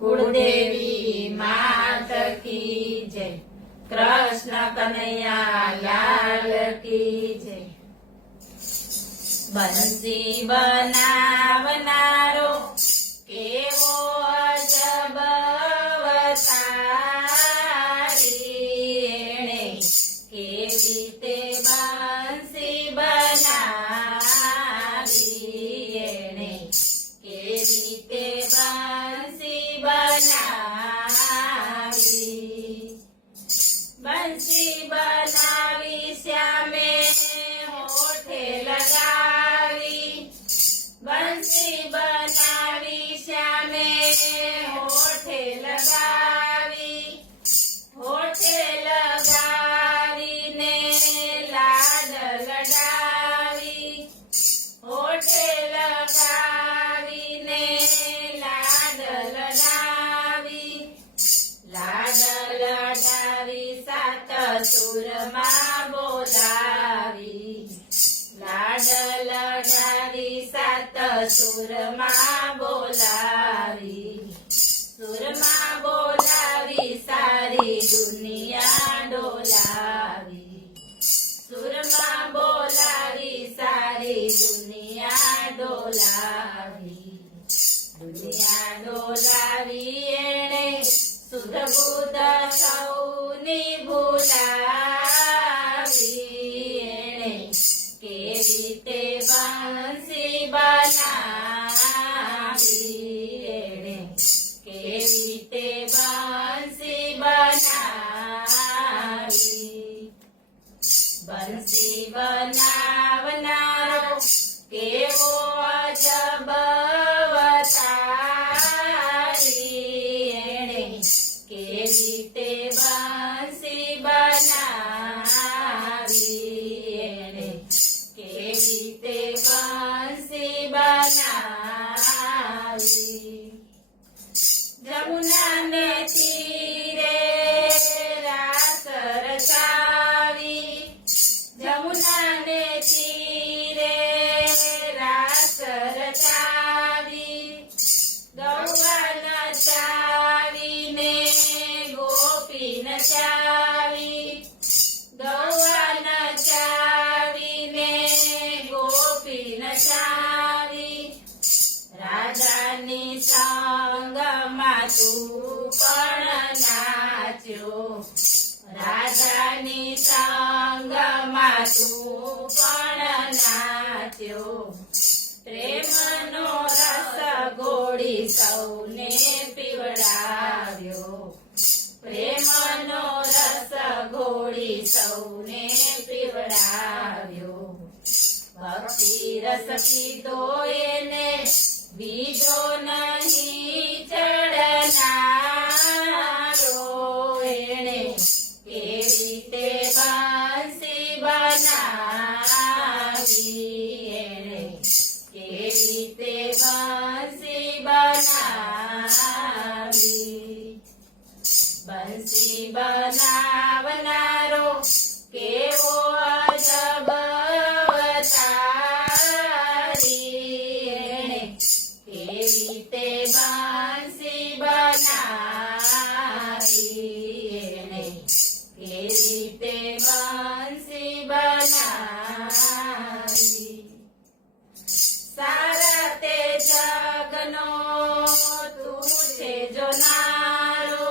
કુળદેવી માત કી જય, કૃષ્ણ કનૈયા લાલ કી જય। બંસી બનાવનારો કેવો અજબ અવતારી, એણે કેવી તે બંસી બનાવી, એણે કેવી તે બંસી બનાવી। બંસી બનાવી શ્યામે હોઠે લગાવી, બંસી બનાવી શ્યામે હોઠે લગાવી, હોઠે લગાવીને લાડ લડાવી, હોઠે લગાવીને લાડ લડાવી, લાડ લડાવી સાત સુરમાં બોલાવી, લાડ લડાવી સાત સુરમાં બોલાવી, સુરમાં બોલાવી સારી દુનિયા ડોલાવી, સુરમાં બોલાવી સારી દુનિયા ડોલાવી, દુનિયા ડોલાવી એણે સુધ બુધ સૌની ભૂલાવી, એણે કેવી તે બંસી બનાવી, એણે કેવી તે બંસી બનાવી। બંસી બનાવનારો કેવો અજબ અવતારી, એણે કેવી તે બંસી બનાવી, એણે કેવી તે બંસી બનાવી। જમુનાને તીરે રાસ રચાવી, જમુનાને તીરે રાસ રચાવી, ગૌવા નચાવીને ગોપી નચાવી, ગૌવા નચાવીને ગોપી નચાવી, રાજાની સંગમાં તું પણ નાચ્યો, રાજાની સંગમાં તું પણ નાચ્યો, પ્રેમનો રસ ગોળી સૌને પીવડાવ્યો, પ્રેમનો રસ ગોળી સૌને પીવડાવ્યો, ભક્તિ રસ પીધો એને બીજો નહીં ચડનારો, એણે કેવી તે બંસી બનાવી, એણે કેવી તે બંસી બનાવી। બંસી બનાવનારો કેવો અજબ અવતારી, એણે કેવી તે બંસી બનાવી, એણે કેવી તે બંસી બનાવી। સારા તે જગનો તું છે જોનારો,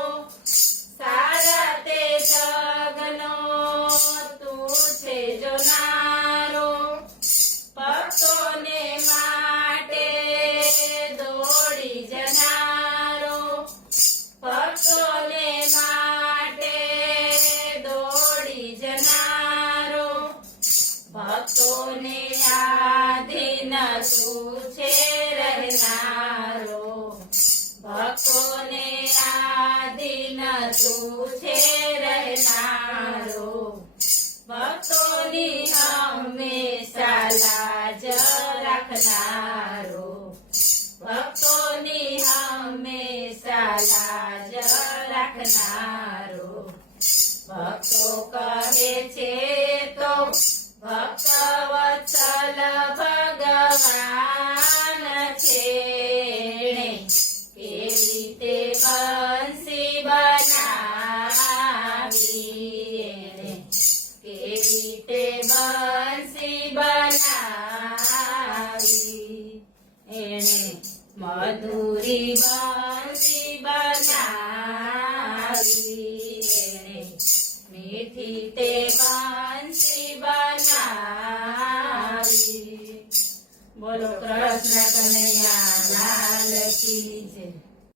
સારા તે જગનો તું છે જોનારો, ભક્તોને માટે દોડી જનારો, ભક્તોને માટે દોડી જનારો, ભક્તોને આધીન તું છે રહેનારો, ભક્તોને આધીન તું છે રહેનારો, ભક્તોની હંમેશા લાજ રાખનારો, ભક્તોની હંમેશા લાજ રાખનારો, ભક્તો કહે છે તો ભક્ત વત્સલ ભગવાન છે, કેવી તે એણે મધુરી બંસી બનાવી એણે મીઠી તે બંસી બનાવી. બોલો કૃષ્ણ કનૈયા લાલ કી જય.